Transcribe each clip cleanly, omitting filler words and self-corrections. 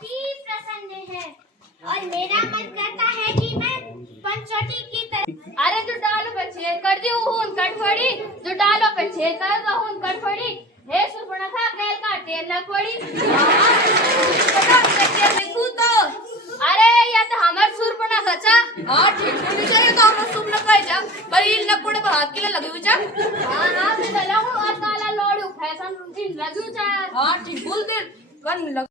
अति प्रसन्न है और मेरा मन करता है कि मैं पंचवटी की तरह। अरे जो डालो पे छेद कर दी हूं कटफड़ी, जो डालो पे छेद कर दी हूं कटफड़ी, हे सुर्पणखा कैल का तेल लग पड़ी। देखू तो अरे या तो हमर सुर्पणखा चा। हां ठीक है बेचारे तो हमर सुर्पणखा जा पर इल न पड़े हाथ के लगेउ चा। हां मैं डला हूं और काला लोड़ू फैशन दिन लगेउ चा। हां ठीक बोल दे कन लग।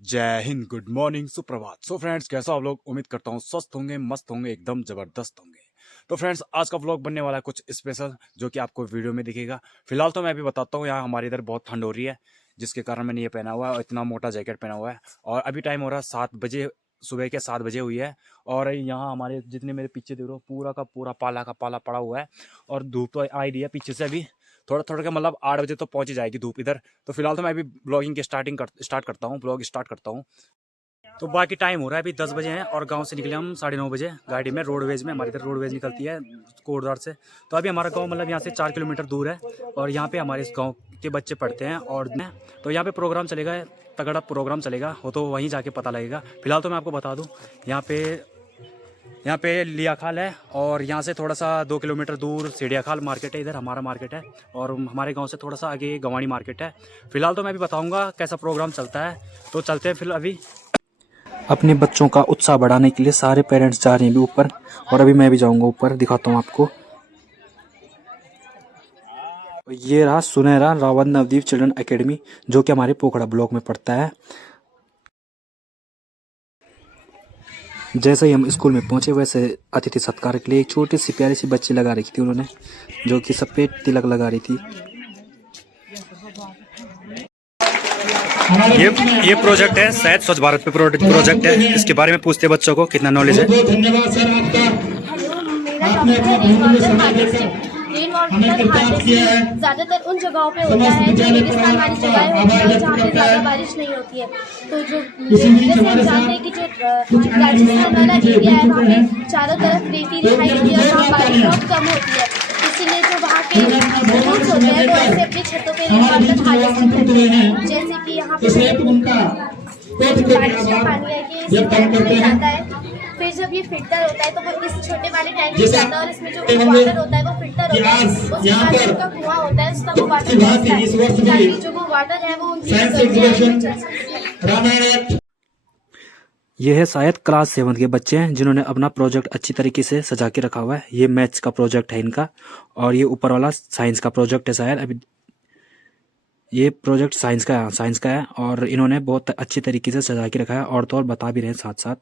जय हिंद, गुड मॉर्निंग, सुप्रभात। सो फ्रेंड्स, कैसा आप लोग? उम्मीद करता हूँ स्वस्थ होंगे, मस्त होंगे, एकदम जबरदस्त होंगे। तो फ्रेंड्स, आज का व्लॉग बनने वाला है कुछ स्पेशल, जो कि आपको वीडियो में दिखेगा। फिलहाल तो मैं अभी बताता हूँ, यहाँ हमारे इधर बहुत ठंड हो रही है, जिसके कारण मैंने ये पहना हुआ है और इतना मोटा जैकेट पहना हुआ है। और अभी टाइम हो रहा है 7 बजे, सुबह के 7 बजे हुई है। और यहाँ हमारे जितने मेरे पीछे देख रहे हो, पूरा का पूरा पाला का पाला पड़ा हुआ है। और धूप तो आ ही रही है पीछे से, अभी थोड़ा थोड़ा का मतलब 8 बजे तो पहुँच ही जाएगी धूप इधर। तो फिलहाल तो मैं अभी ब्लॉगिंग की स्टार्ट करता हूँ, ब्लॉग स्टार्ट करता हूँ। तो बाकी टाइम हो रहा है अभी 10 बजे हैं और गांव से निकले हम 9:30 बजे गाड़ी में, रोडवेज में। हमारी इधर रोडवेज निकलती है कोटद्वार से। तो अभी हमारा गांव मतलब यहाँ से 4 किलोमीटर दूर है और यहाँ पे हमारे इस गांव के बच्चे पढ़ते हैं। और तो यहाँ पे प्रोग्राम चलेगा, तगड़ा प्रोग्राम चलेगा, वो तो वहीं जाके पता लगेगा। फिलहाल तो मैं आपको बता दूँ, यहाँ पे लिया खाल है और यहाँ से थोड़ा सा 2 किलोमीटर दूर सीढ़िया खाल मार्केट है, इधर हमारा मार्केट है। और हमारे गांव से थोड़ा सा आगे गवानी मार्केट है। फिलहाल तो मैं भी बताऊंगा कैसा प्रोग्राम चलता है। तो चलते हैं फिर। अभी अपने बच्चों का उत्साह बढ़ाने के लिए सारे पेरेंट्स जा रहे हैं ऊपर, और अभी मैं भी जाऊंगा ऊपर, दिखाता हूँ आपको। ये रहा सुनहरा रावत नवदीप चिल्ड्रन एकेडमी, जो कि हमारे पोखड़ा ब्लॉक में पड़ता है। जैसे ही हम स्कूल में पहुंचे, वैसे अतिथि सत्कार के लिए एक छोटी सी प्यारी सी बच्ची लगा रखी थी उन्होंने, जो कि सफेद तिलक लगा रही थी। ये प्रोजेक्ट है, शायद स्वच्छ भारत पे प्रोजेक्ट है। इसके बारे में पूछते बच्चों को कितना नॉलेज है। धन्यवाद सर आपका, आपने अपना बहुमूल्य समय देकर हमें प्राप्त किया है। ज्यादातर उन जगहों पे होता है जो रेगिस्तान वाली जगह होती है, जहाँ पे ज्यादा बारिश नहीं होती है। तो जो जैसे हम जानते हैं कि जो राजस्थान वाला एरिया है, वहाँ पे चारों तरफ रेती दिखाई देती है और वहाँ बारिश बहुत कम होती है। इसीलिए जो वहाँ के रूट्स होते हैं वो ऐसे अपनी छतों पे रेनवाटर हार्वेस्टिंग करते हैं। जैसे कि यहाँ पे बारिश का पानी है कि इस टैंक में जाता है, फिर जब ये फिल्टर होता है तो वो इस छोटे वाले टैंक में जाता है और इसमें जो वाटर होता है वो फिल्टर होता है। उसके बाद जिनका कुआं होता है उसका वो वाटर जाता है, ताकि जो वो वाटर है वो उनकी जरूरत में चल सके। ये है शायद क्लास 7 के बच्चे हैं, जिन्होंने अपना प्रोजेक्ट अच्छी तरीके से सजा के रखा हुआ है। ये मैथ्स का प्रोजेक्ट है इनका, और ये ऊपर वाला साइंस का प्रोजेक्ट है शायद। अभी ये प्रोजेक्ट साइंस का है और इन्होंने बहुत अच्छी तरीके से सजा के रखा है, और तो और बता भी रहे हैं साथ साथ।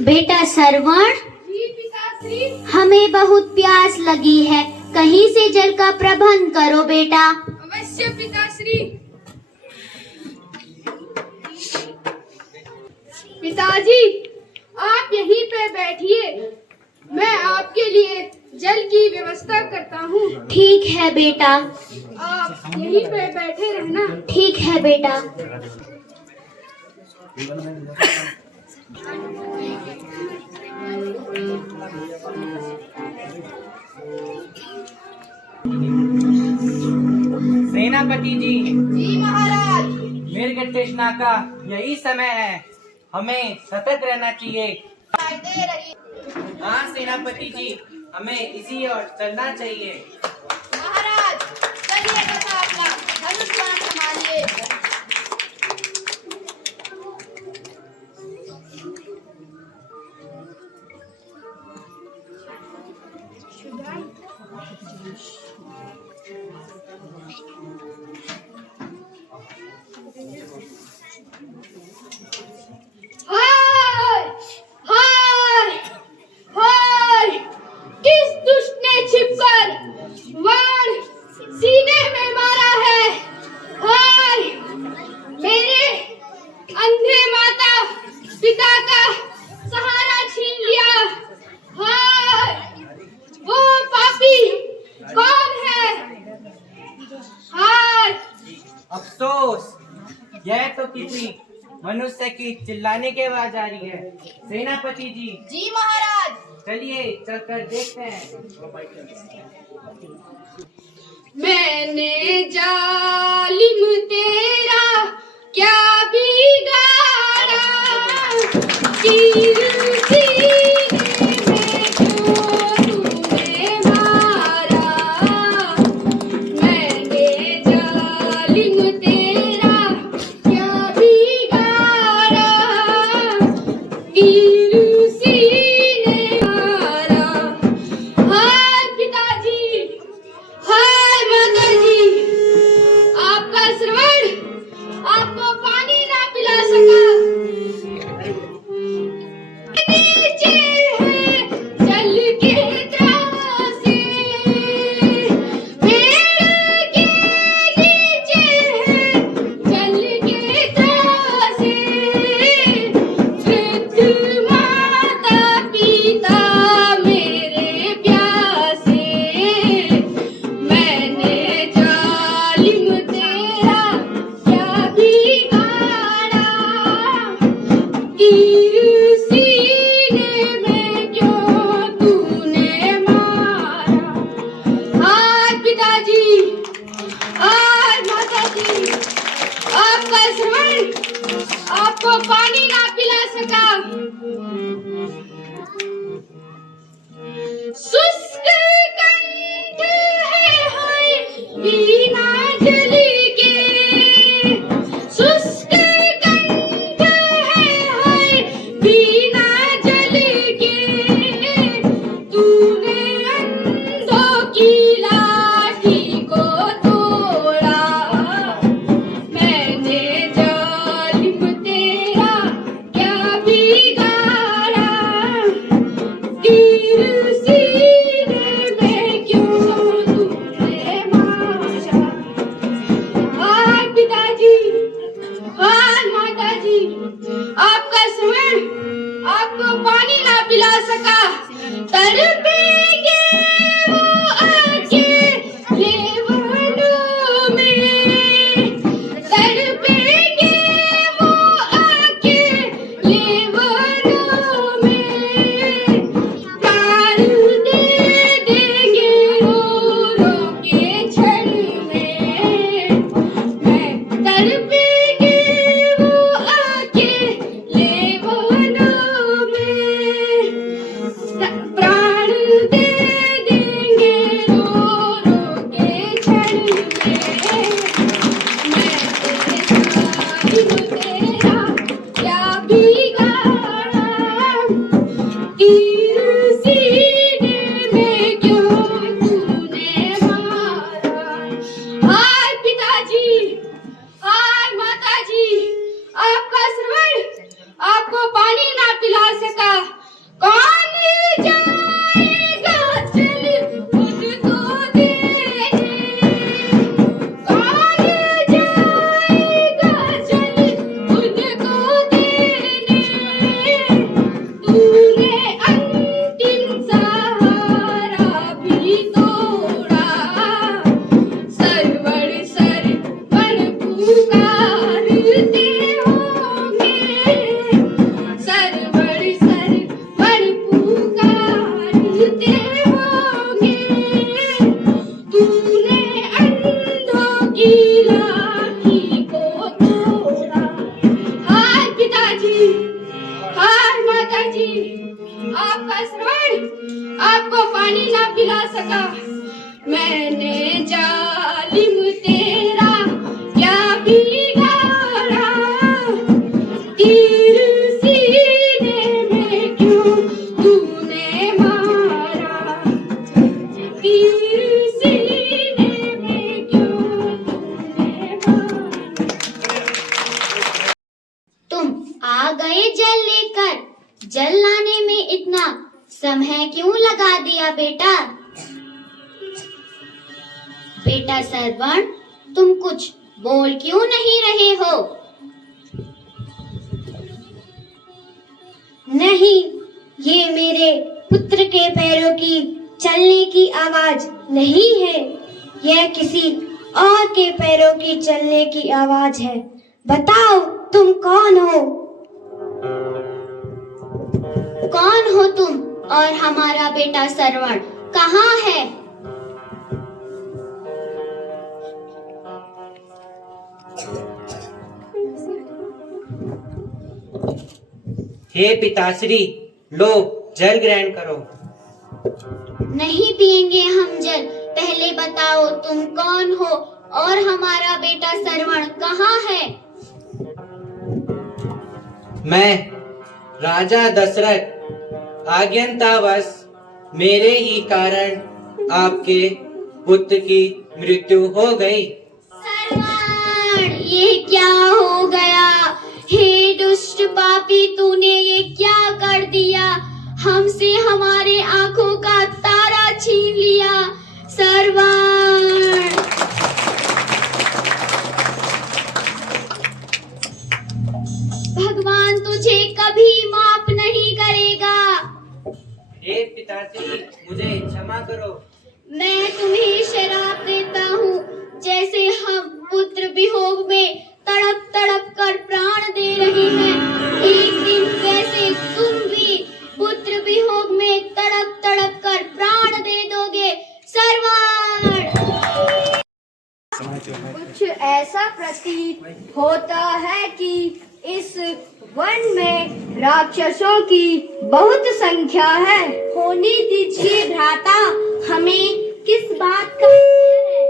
बेटा सरवण, हमें बहुत प्यास लगी है, कहीं से जल का प्रबंध करो बेटा। अवश्य पिताश्री। पिताजी, आप यहीं पे बैठिए, मैं आपके लिए जल की व्यवस्था करता हूँ। ठीक है बेटा। आप यहीं पे बैठे रहना। ठीक है बेटा। सेनापति जी। जी महाराज। मृगतृष्णा का यही समय है, हमें सतर्क रहना चाहिए। हाँ सेनापति जी, हमें इसी ओर चलना चाहिए। महाराज चलिए तथा अपना धनुष बाण संभालिए। हाय हाय हाय, किस दुष्ट ने छिपकर वाण सीने में मारा है। हाय, मेरे अंधे माता पिता का सहारा छीन लिया। हाय, वो पापी कौन है? हाय, अफसोस, यह तो किसी मनुष्य की चिल्लाने की आवाज आ रही है। सेनापति जी। जी महाराज, चलिए चलकर देखते हैं। मैंने जालिम तेरा क्या बिगाड़ा, तीर सीने में जो तूने मारा। मैंने जालिम तेरा क्या बिगाड़ा, तीर सीने मारा। हाय पिताजी, हाय माताजी, आपका श्रवण आपको पानी ना पिला सका। नीचे है जल के त्रासे, पेड़ के नीचे है जल के त्रासे। वृद्ध माता पिता मेरे प्यासे, मैंने जालिम तेरा क्या बिगाड़ा, तीर सीने में क्यों तूने मारा। हाय पिताजी, हाय माताजी, आपका श्रवण आपको पानी ना पिला सका। शुष्क कंठ है हाय बिना जल के, शुष्क कंठ है हाय बिना जल के। तूने अंधों की लाठी को तोड़ा, मैंने जालिम तेरा क्या बिगाड़ा, तीर सीने में क्यों तूने मारा। हाय पिताजी, हाय माताजी, आपका श्रवण आपको पानी ना पिला सका। तड़पेंगे वो अकेले वनों में, तड़पेंगे वो अकेले वनों में। प्राण दे देंगे रो रो के क्षण में, मैं तड़पेंगे वो अकेले वनों में। प्राण दे देंगे रो रो के क्षण में, मैं जालिम तेरा क्या बिगाड़ा, तीर सीने में क्यों तूने मारा। हाय पिताजी, हाय माताजी, आपका श्रवण आपको पानी ना पिला सका। कौन जाएगा चल मुझको देने, कौन जाएगा चल मुझको देने। तूने अंतिम सहारा भी तोड़ा, सरवण सरवण पुकारते होंगे, सरवण सरवण पुकारते होंगे। तूने अंधों की लाठी को तोड़ा। हाय पिताजी, हाय माताजी, आपका श्रवण आपको पानी ना पिला सका। मैंने जालिम तेरा क्या बिगाड़ा, तीर सीने में क्यों तूने मारा, तीर सीने में क्यों तूने मारा। तुम आ गए जल लेकर, जल लाने में इतना समय क्यों लगा दिया बेटा? बेटा सरवण, तुम कुछ बोल क्यों नहीं रहे हो? नहीं, ये मेरे पुत्र के पैरों की चलने की आवाज नहीं है, यह किसी और के पैरों की चलने की आवाज है। बताओ तुम कौन हो? कौन हो तुम और हमारा बेटा श्रवण कहाँ है? हे पिताश्री, लो जल ग्रहण करो। नहीं पिएंगे हम जल। पहले बताओ तुम कौन हो और हमारा बेटा श्रवण कहाँ है? मैं राजा दशरथ आज्ञावश मेरे ही कारण आपके पुत्र की मृत्यु हो गई। श्रवण, ये क्या हो गया? हे दुष्ट पापी, तूने ये क्या कर दिया? हमसे हमारे आंखों का तारा छीन लिया। श्रवण, भगवान तुझे कभी माफ नहीं करेगा। हे पिताश्री, मुझे क्षमा करो। मैं तुम्हें श्राप देता हूँ। जैसे हम पुत्र वियोग में तड़प तड़प कर प्राण दे रहे हैं, एक दिन वैसे तुम भी पुत्र वियोग में तड़प तड़प कर प्राण दे दोगे। श्रवण, कुछ ऐसा प्रतीत होता है कि इस वन में राक्षसों की बहुत संख्या है। होने दीजिए भ्राता, हमें किस बात का डर है?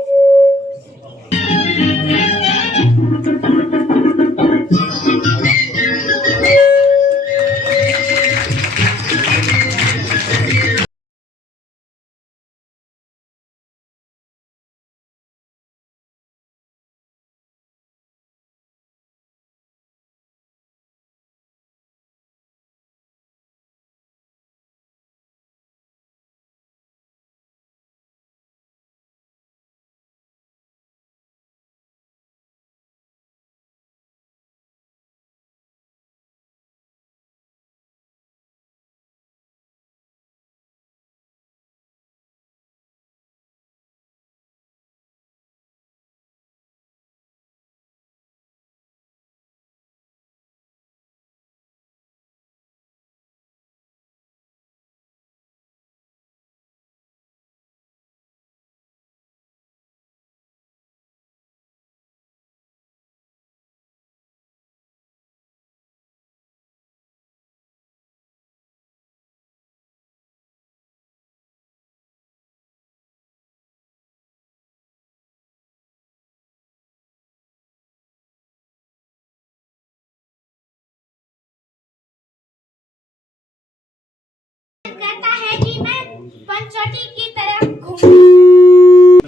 कहता है कि मैं पंचवटी की तरफ घूमूं।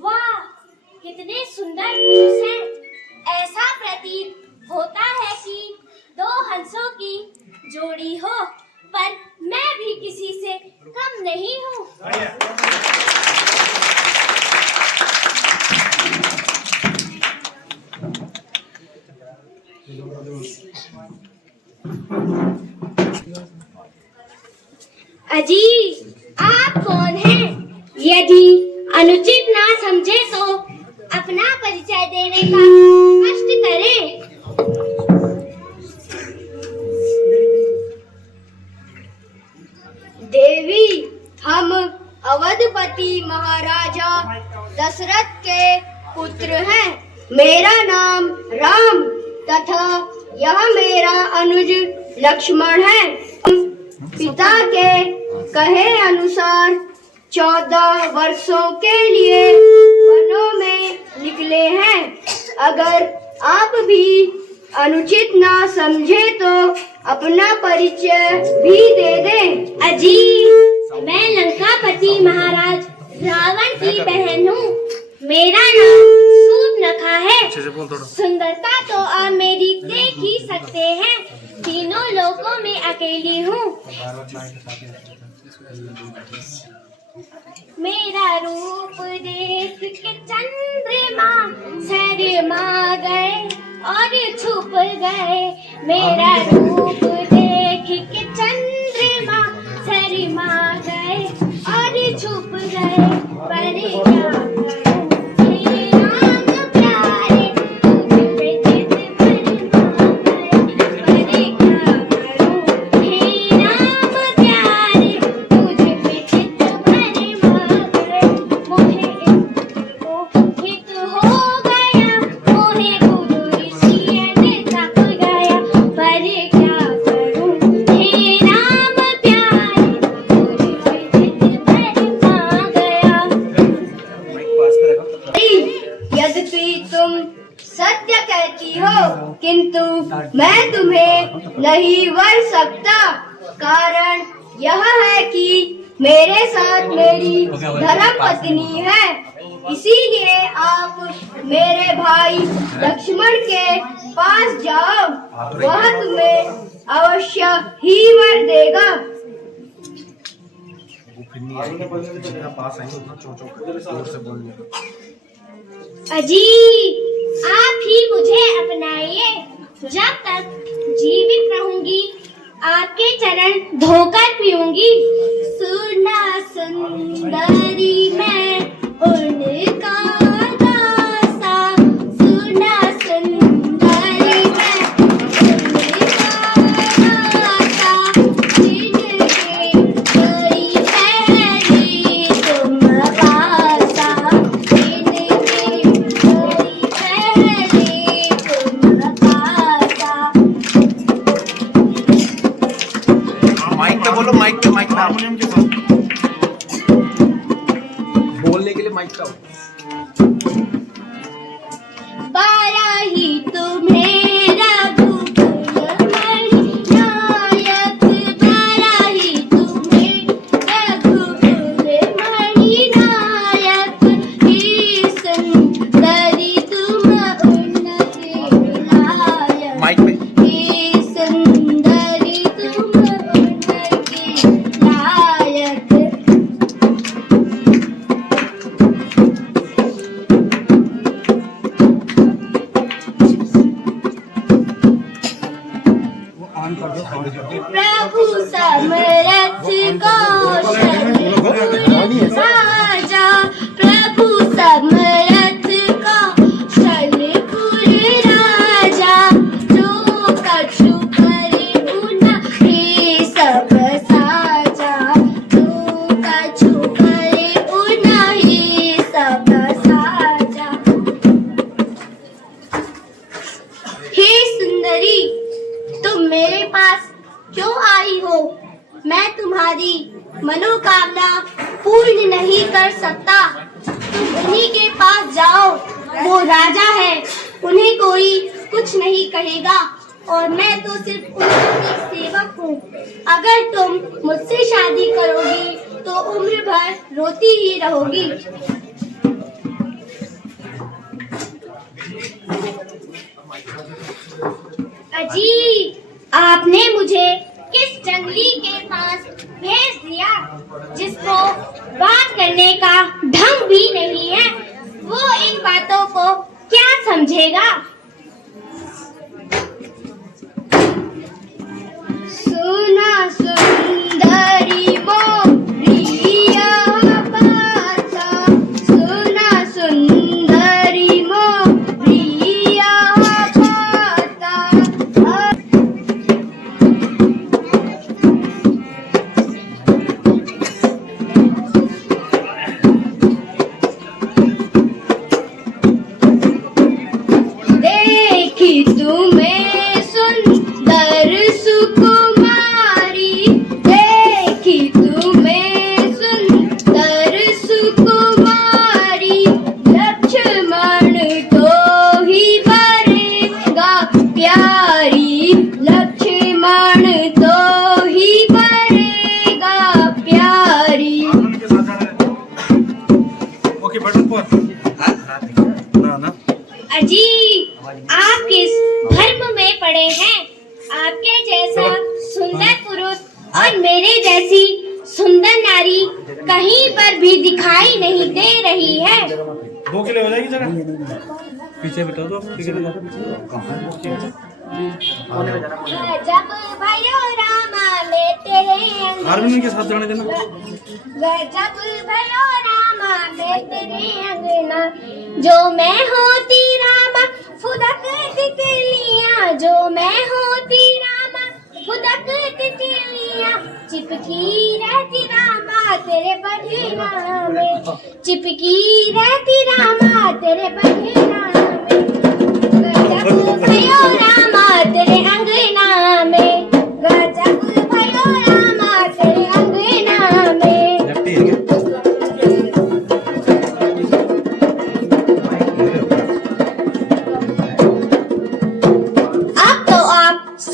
वाह, कितने सुंदर पुरुष हैं। ऐसा प्रतीत होता है कि दो हंसों की जोड़ी हो, पर मैं भी किसी से कम नहीं हूँ। अजी, आप कौन हैं? यदि अनुचित ना समझे तो अपना परिचय देने का कष्ट करें। देवी, हम अवधपति महाराजा दशरथ के पुत्र हैं। मेरा नाम राम तथा यह मेरा अनुज लक्ष्मण है। पिता के कहे अनुसार 14 वर्षों के लिए वनों में निकले हैं। अगर आप भी अनुचित ना समझे तो अपना परिचय भी दे दें। अजी, मैं लंकापति महाराज रावण की बहन हूँ। मेरा नाम सूर्पनखा है। सुंदरता तो आप मेरी देख ही सकते हैं। तीनों लोकों में अकेली हूँ। मेरा रूप देख के चंद्रमा शर्मा गए और छुप गए। मेरा रूप देख के चंद्रमा शर्मा गए और छुप गए। पर क्या करूं, मेरे राम प्यारे तुझ पे रूप मैं तुम्हें नहीं वर सकता। कारण यह है कि मेरे साथ मेरी धर्म पत्नी है, इसीलिए आप मेरे भाई लक्ष्मण के पास जाओ, वह तुम्हें अवश्य ही वर देगा। अजी, आप ही मुझे अपनाइए। जब तक जीवित रहूंगी आपके चरण धोकर पीऊंगी। सुना सुंदरी मैं उनका दासा, सुना सुंदरी मैं उनका दासा, जिनके गई पहली तुम पासा, जिनके गई पहली तुम पासा। माइक पे बोलो, माइक पे हारमोनियम के साथ बोलने के लिए माइक का बाराही तुम्हें रघुकुल मणि नायक, बाराही तुम्हें रघुकुल मणि नायक, ही सुंदरी तुम उनके लायक, माइक पे ही सुंदरी तुम उनके लायक। प्रभु समरथ कौशल राजा, प्रभु समरथ कौशलपुर राजा, जो कछु करे उन्हीं सब साजा, जो कछु करे उन्हीं सब साजा। हे सुंदरी, तुम मेरे पास क्यों आई हो? मैं तुम्हारी मनोकामना पूर्ण नहीं कर सकता। तुम उन्हीं के पास जाओ, वो राजा है, उन्हें कोई कुछ नहीं कहेगा और मैं तो सिर्फ उनकी सेवक हूँ। अगर तुम मुझसे शादी करोगी तो उम्र भर रोती ही रहोगी। अजी, आपने मुझे किस जंगली के पास भेज दिया, जिसको बात करने का ढंग भी नहीं है? वो इन बातों को क्या समझेगा? सुना सुंदरी मोरिया बासा, सुना सुंदरी मोरिया बासा। देखी तुम्हें सुंदर सुकुमारी, देखी तुम्हें सुंदर सुकुमारी, लक्ष्मण को ही बरेगा प्यारी, लक्ष्मण तो ही बरेगा प्यारी। ओके बटन पर अजी, आप किस धर्म में पड़े हैं? आपके जैसा सुंदर पुरुष और मेरे जैसी सुंदर नारी कहीं पर भी दिखाई नहीं दे रही है। 2 किलो हो जाएगी जगह पीछे बैठा दो जब भयो रामा में तेरे हारमोनियम के साथ जाने देना। जब भयो रामा में तेरे अंगना, जो मैं होती रामा फुदक तितलियां, जो मैं होती रामा फुदक तितलियां, चिपकी रहती रामा तेरे बढीना में, चिपकी रहती रामा तेरे बढीना में। गजब भयो रामा तेरे अंगना में, गजब भयो रामा तेरे अंगना में। अब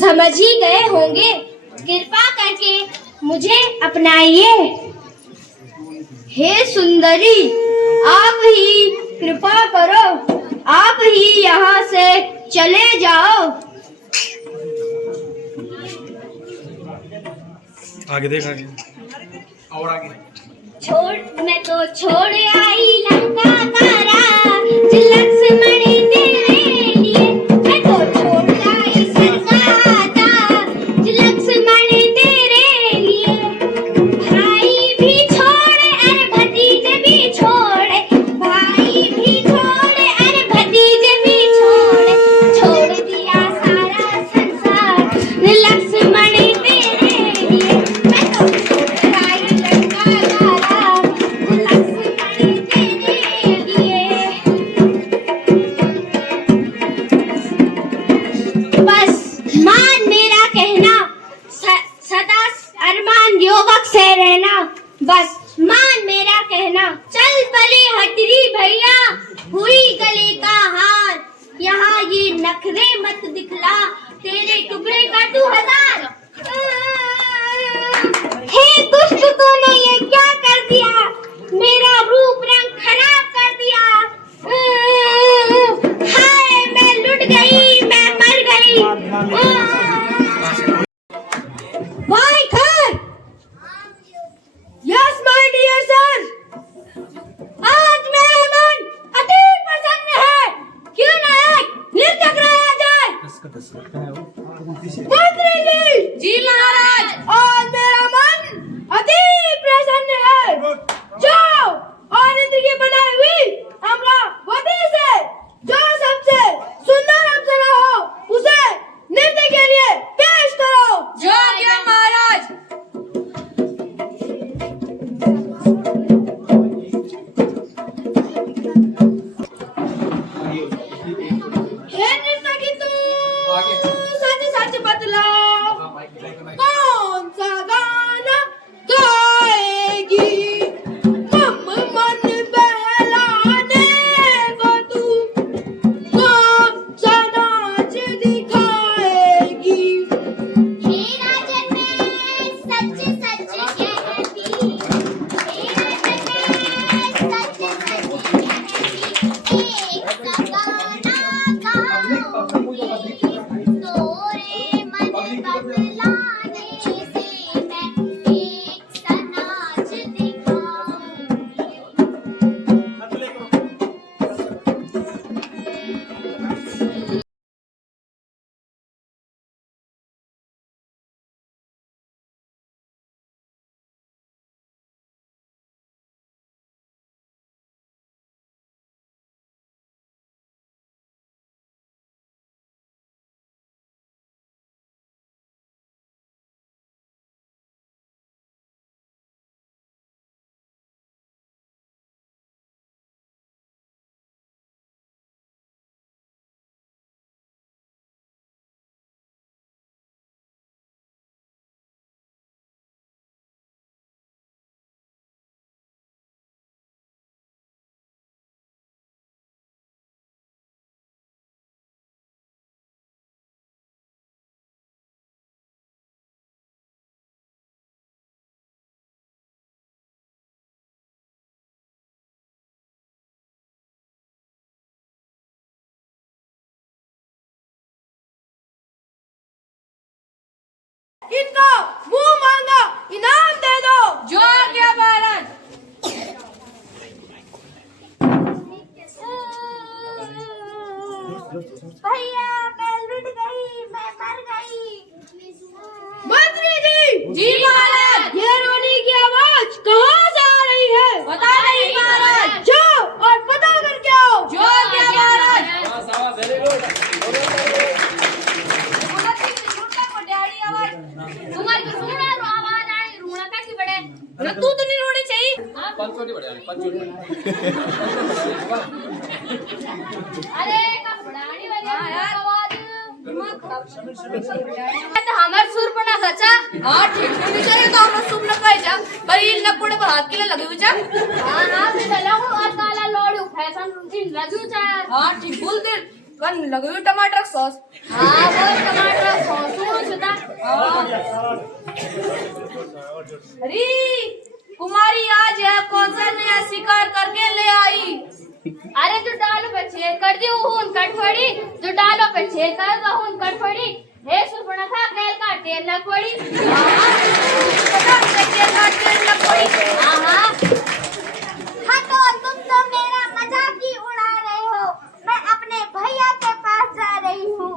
समझ ही गए होंगे। कृपा करके मुझे अपनाइए। हे सुंदरी, आप ही कृपा करो, आप ही यहाँ से चले जाओ। आगे देख आगे। और आगे छोड़ मैं तो छोड़ आई लंका का राज, लक्ष्मण तेरे लिए। मैं तो छोड़ आई सरकार का, लक्ष्मण तेरे लिए। भाई भी छोड़ अरे भतीजे भी छोड़, भाई भी छोड़ अरे भतीजे भी छोड़ दिया सारा संसार लक्ष्मण तेरे लिए। मैं तो छोड़ आई लंका का राज, लक्ष्मण तेरे लिए। बस मान मेरा कहना, सदा अरमान युवक से रहना। बस मान मेरा कहना, चल पले हटरी भैया, हुई गले का हार। यहाँ ये नखरे मत दिखला, तेरे टुकड़े कर दूं 1000। हे दुष्ट, तूने ये क्या कर दिया, मेरा रूप रंग खराब कर दिया। हाय मैं लुट गई, मैं मर गई। भाई खैर, यस माय डियर सर, आज मेरा मन अति प्रसन्न है। क्यों ना एक नृत्य कराया जाए। मंत्री जी महाराज, आज मेरा मन अति प्रसन्न है। जाओ और इंद्र की बनाई हुई अमरावती से जो सबसे सुंदर अप्सरा हो उसे नृत्य के लिए पेश करो। जो आज्ञा महाराज। हे नृत्य की तू सच सच बतला, कौन सा गाना गाएगी। मन बहलाने को तू कौन सा नाच दिखाएगी। हे राजन मैं सच सच कहती, हे राजन मैं सच सच कहती, एक सा गाना गाऊंगी, तोरे मन बदलाने से मैं एक सा नाच दिखाऊंगी। इनको मुंह मांगा इनाम दे दो। जो आज्ञा महाराज। भैया मैं लुट गई, मैं मर गई। मंत्री जी महाराज। ये रोने की आवाज कहाँ से आ रही है। बता नहीं महाराज। जाओ और पता करके आओ। जो आज्ञा महाराज। तुम्हारी को सुना आवाज आई, रोना का की बड़े तू तो नहीं रोनी चाहिए। 500 बढ़िया 500। अरे का बढ़ानी वाली आवाज दिमाग खराब। तो हमार सुर पना सचा। हां ठीक है बेचारे तो हम सुन न पाए जा, पर इन नकोड़े पर हाथ के लगे हुए जा। हां हां से चला हूं और काला लोड़ू फैशन दिन लगी जा। हां ठीक बोल दे कन लगे हुए टमाटर सॉस। हां वो टमाटर सॉस अरे कुमारी आज है कौन सा नया शिकार करके ले आई? अरे जो डालो पे छेद कर दी हूं कटफड़ी, जो डालो पे छेद कर दी हूं कटफड़ी। हे सुपर्णखा कैल का तेल लग पड़ी। तेल का तेल लग पड़ी। हाँ तो तुम तो मेरा मजाक ही उड़ा रहे हो। मैं अपने भैया के पास जा रही हूँ।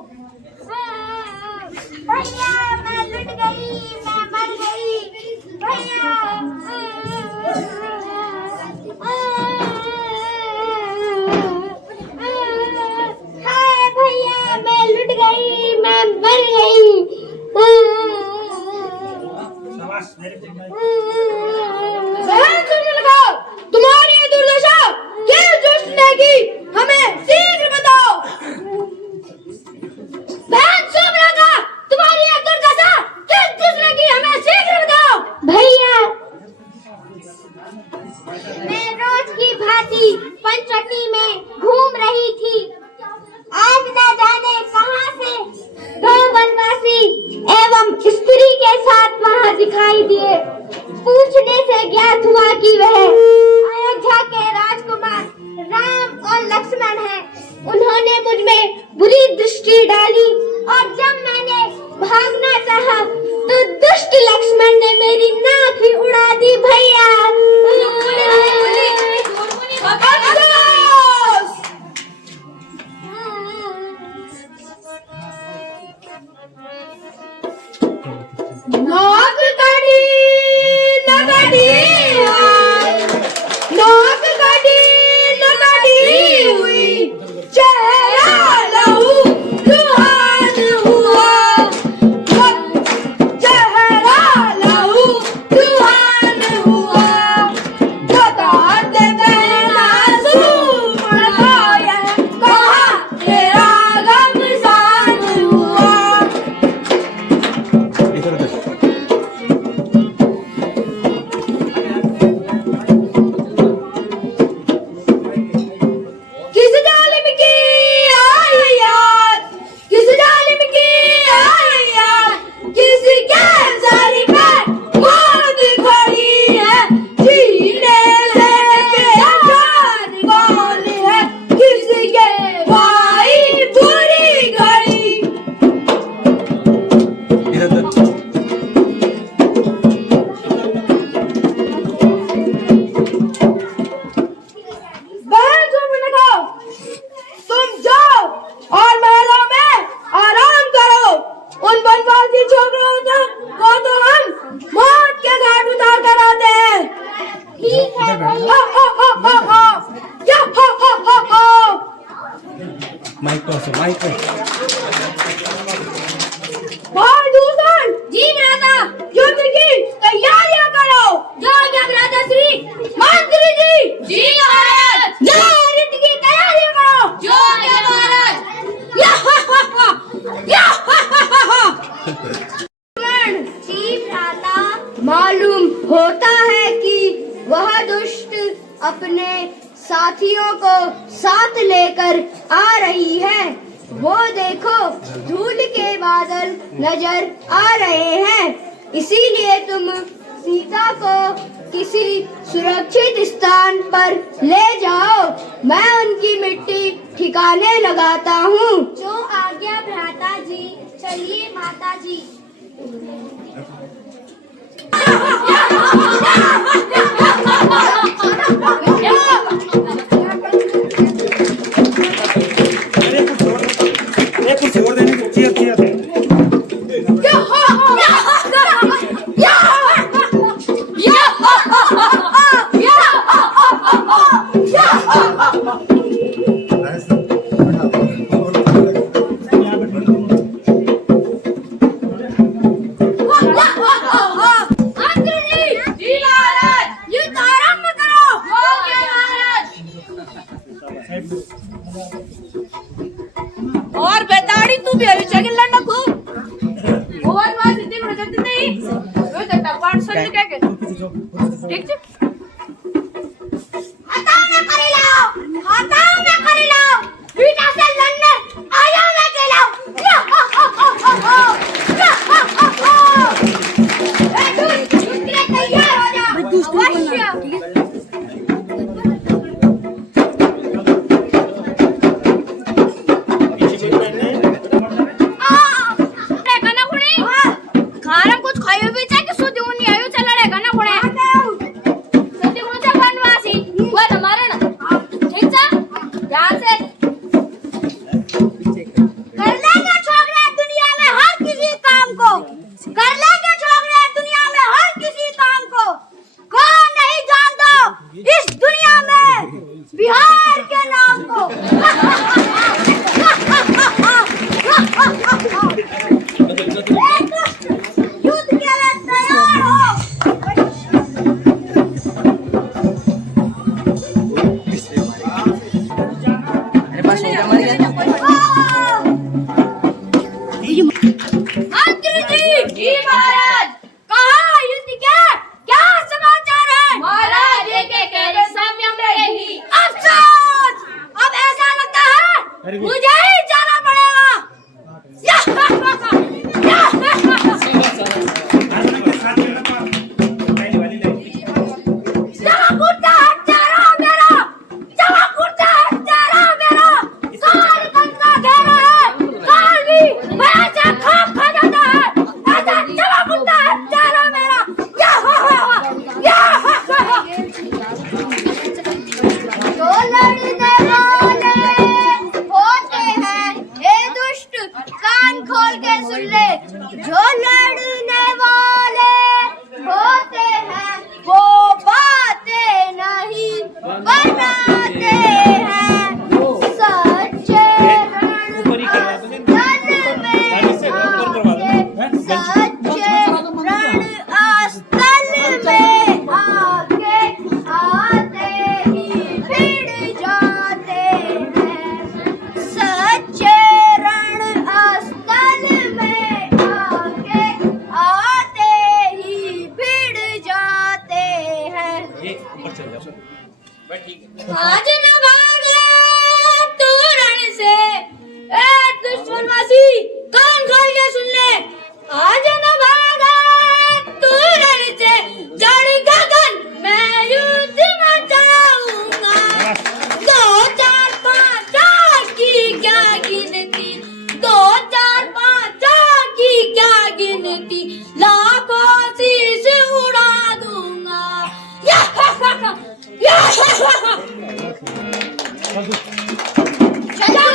भैया मैं लुट गई, मैं मर गई। भैया हाय भैया मैं लुट गई, मैं मर गई। तुम्हारी दुर्दशा किस दुष्ट ने की, हमें शीघ्र बताओ। बहन सुभद्रा, तुम्हारी यह दुर्दशा किस दुष्ट ने की, हमें शीघ्र बताओ। भैया मैं रोज की भांति पंचवटी में घूम रही थी। आज न जाने कहां से दो वनवासी एवं स्त्री के साथ वहां दिखाई दिए। पूछने से ज्ञात हुआ कि वह अयोध्या के राजकुमार राम और लक्ष्मण हैं। उन्होंने मुझ में बुरी दृष्टि डाली और जब मैंने भागना चाहा तो दुष्ट लक्ष्मण ने मेरी नाक ही उड़ा दी। भैया नाक कड़ी नगड़ी नाक कड़ी नगड़ी हुई, चेहरा लहू लुहान हुआ। चेहरा लहू लुहान हुआ। बता दे कहना सुपर्णखा यह कहा तेरा घमसान हुआ। किस जालिम की आई याद, किस जालिम की आई याद, किसी के सारी पे मौत खड़ी है। जीने लेके जान कौन है, किसी के भाई बुरी घड़ी। बहन सुपर्णखा, तुम जाओ और महलों में आराम करो। उन वनवासी छोकरों को तो हम मौत के घाट उतार कर आते हैं। ठीक है भैया। भाई दूषण जी भ्राता, युद्ध की तैयारियां करो। जो क्या भ्राता श्री मंत्री जी महाराज। युद्ध की तैयारियां करो। जो क्या महाराज। जी भ्राता, मालूम होता है कि वह दुष्ट अपने साथियों को साथ लेकर आ रही है। वो देखो धूल के बादल नजर आ रहे हैं। इसीलिए तुम सीता को किसी सुरक्षित स्थान पर ले जाओ। मैं उनकी मिट्टी ठिकाने लगाता हूँ। जो आज्ञा भ्राता जी। चलिए माता जी। छोड़ देने को चीयर चीयर युद्ध आरंभ करो। मंत्री जी महाराज, कहा युद्ध क्या समाचार है? महाराज ये के कहने संयम रहेगी। अफसोस, अब ऐसा लगता है मुझे ही जाना पड़ेगा। जो लड़ने वाले होते हैं वो बातें नहीं बनाते हैं। सच्चे रणस्थल में आके आते ही भिड़ जाते हैं। सच्चे रणस्थल में आते ही भिड़ जाते हैं। आज न भागे तू रण से, ए दुश्मनवासी कान खोल के सुन ले। आज न भागे तू रण से, जड़ गगन मैं युद्ध मचाऊंगा। 2 4 5 की क्या गिनती, 2 4 5 की क्या गिनती, लाखों शीश उड़ा दूंगा। चलो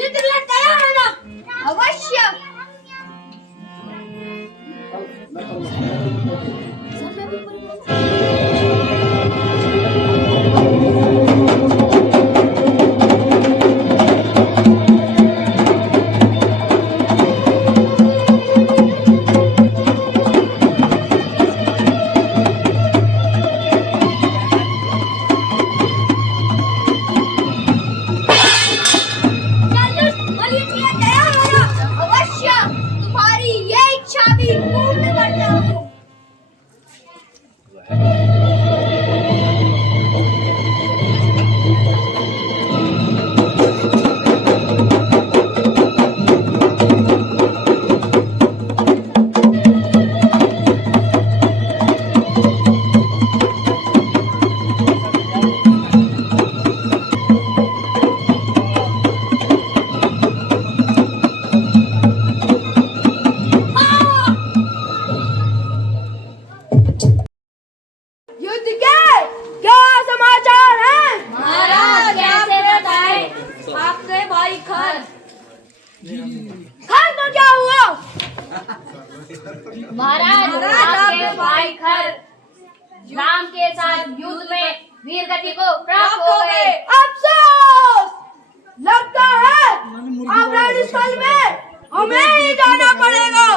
युद्ध के लिए तैयार है ना? अवश्य। अवश्य, तुम्हारी ये इच्छा भी पूर्ण करता हूँ। युद्ध के क्या समाचार हैं? महाराज कैसे बताएं, आपके भाई खर तो क्या हुआ? महाराज आपके भाई खर राम के साथ युद्ध में वीर गति को प्राप्त हो गए। अफसोस, लगता है अब रणस्थल में हमें ही जाना पड़ेगा।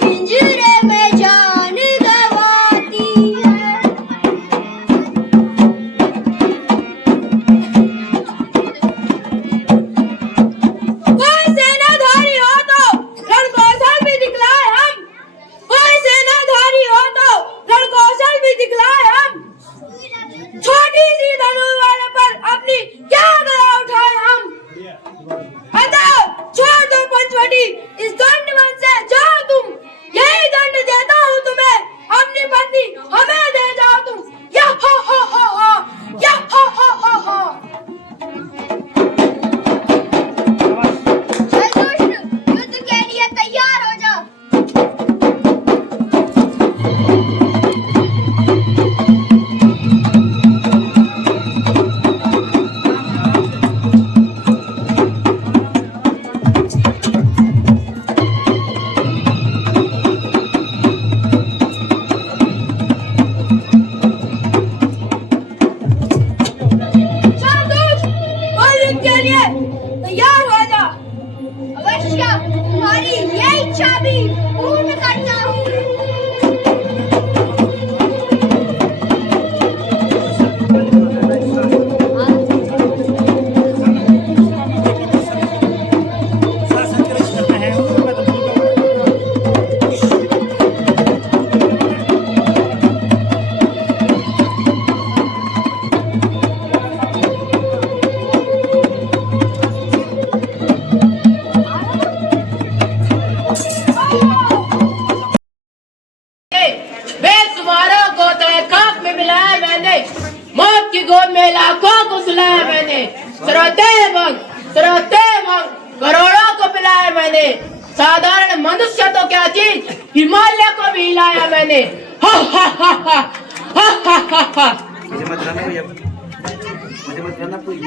पिंजरे नहीं, खून करता हूँ। बेसुमारों को तय खाक में मिलाया मैंने, मौत की गोद में लाखों को सुलाया मैंने, सरोते भंग करोड़ों को पिलाया मैंने, साधारण मनुष्य तो क्या चीज हिमालय को भी हिलाया मैंने। हा हा हा हा हा हा हा हा। मुझे मत जाना कोई अब, मुझे मत जाना कोई।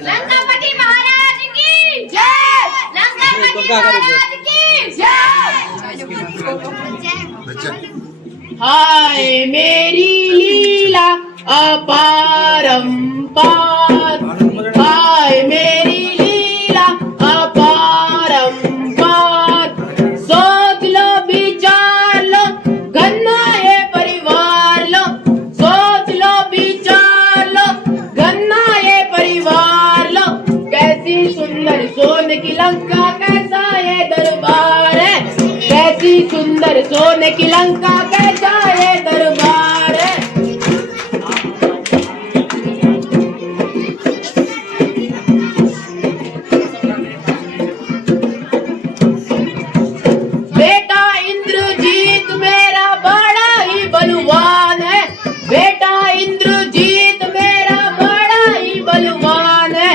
लंकापति महाराज की जय, लंकापति महाराज की जय। हाय मेरी लीला अपरंपार, हाय मेरी लीला अपरंपार। सोच लो विचार लो घना ये परिवार लो, सोच लो विचार लो घना ये परिवार लो। कैसी सुंदर सोने की लंका, कैसा ये दरबार है, कैसी सुंदर सोने की लंका, कैसा ये दरबार है। बेटा इंद्रजीत मेरा बड़ा ही बलवान है, बेटा इंद्रजीत मेरा बड़ा ही बलवान है,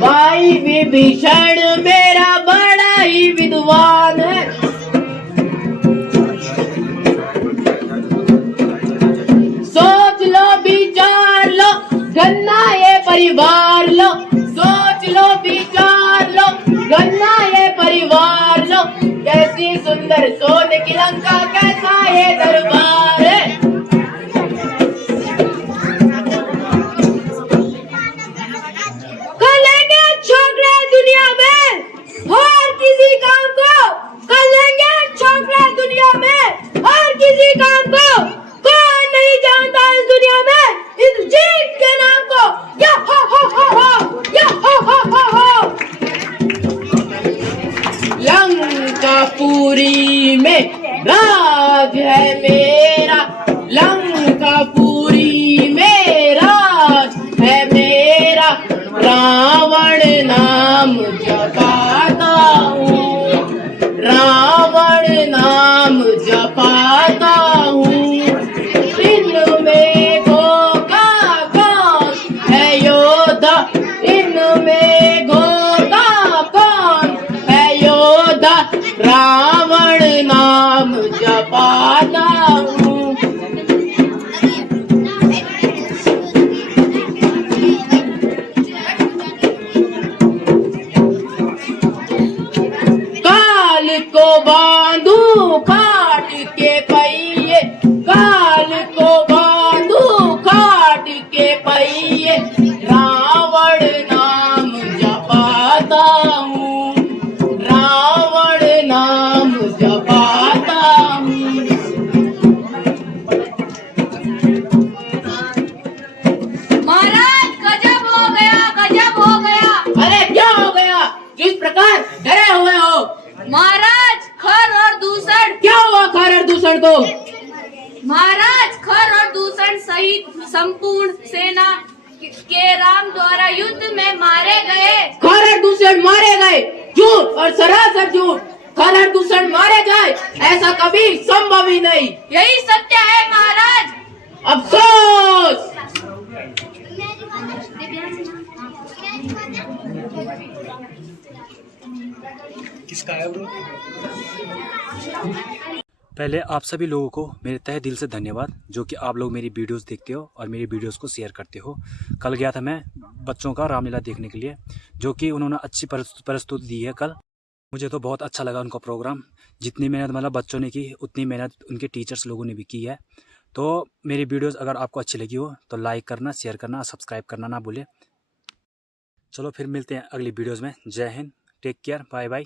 भाई विभीषण मेरा बड़ा ही विद्वान है। सोच लो विचार लो गन्ना ये परिवार लो, सोच लो विचार लो गन्ना ये परिवार लो। कैसी सुंदर सोने की लंका, कैसा ये दरबार है। करेंगे छोकरे दुनिया में हर किसी काम को, करेंगे छोकरे दुनिया में हर किसी काम को। कौन नहीं जानता इस दुनिया में इंद्रजीत के नाम को। या हो हो, या हो। लंकापुरी में राज है मेरा, लंकापुरी में राज है मेरा, रावण नाम जपाता हूँ, रावण नाम जपाता हूँ। इनमें घोगा कौन है योद्धा, इनमें घोगा कौन है योद्धा, रावण नाम जपाता हूँ। काल को बांधू काट के पहिए, काल को बांधू काट के पहिए, रावण नाम जपाता हूँ, रावण नाम जपाता हूँ। महाराज गजब हो गया, गजब हो गया। अरे क्या हो गया, किस प्रकार डरे हुए हो। महाराज खर और दूषण, क्या हुआ खर और दूषण को। महाराज खर और दूषण सहित संपूर्ण सेना के राम द्वारा युद्ध में मारे गए। खर और दूषण मारे गए, झूठ और सरासर झूठ। खर और दूषण मारे जाए ऐसा कभी संभव ही नहीं। यही सत्य है महाराज। अफसोस। पहले आप सभी लोगों को मेरे तहे दिल से धन्यवाद, जो कि आप लोग मेरी वीडियोस देखते हो और मेरी वीडियोस को शेयर करते हो। कल गया था मैं बच्चों का रामलीला देखने के लिए, जो कि उन्होंने अच्छी प्रस्तुति दी है कल। मुझे तो बहुत अच्छा लगा उनका प्रोग्राम। जितनी मेहनत मतलब बच्चों ने की, उतनी मेहनत उनके टीचर्स लोगों ने भी की है। तो मेरी वीडियोस अगर आपको अच्छी लगी हो तो लाइक करना, शेयर करना, सब्सक्राइब करना ना भूले। चलो फिर मिलते हैं अगली वीडियोज़ में। Jai Hind, take care, bye bye.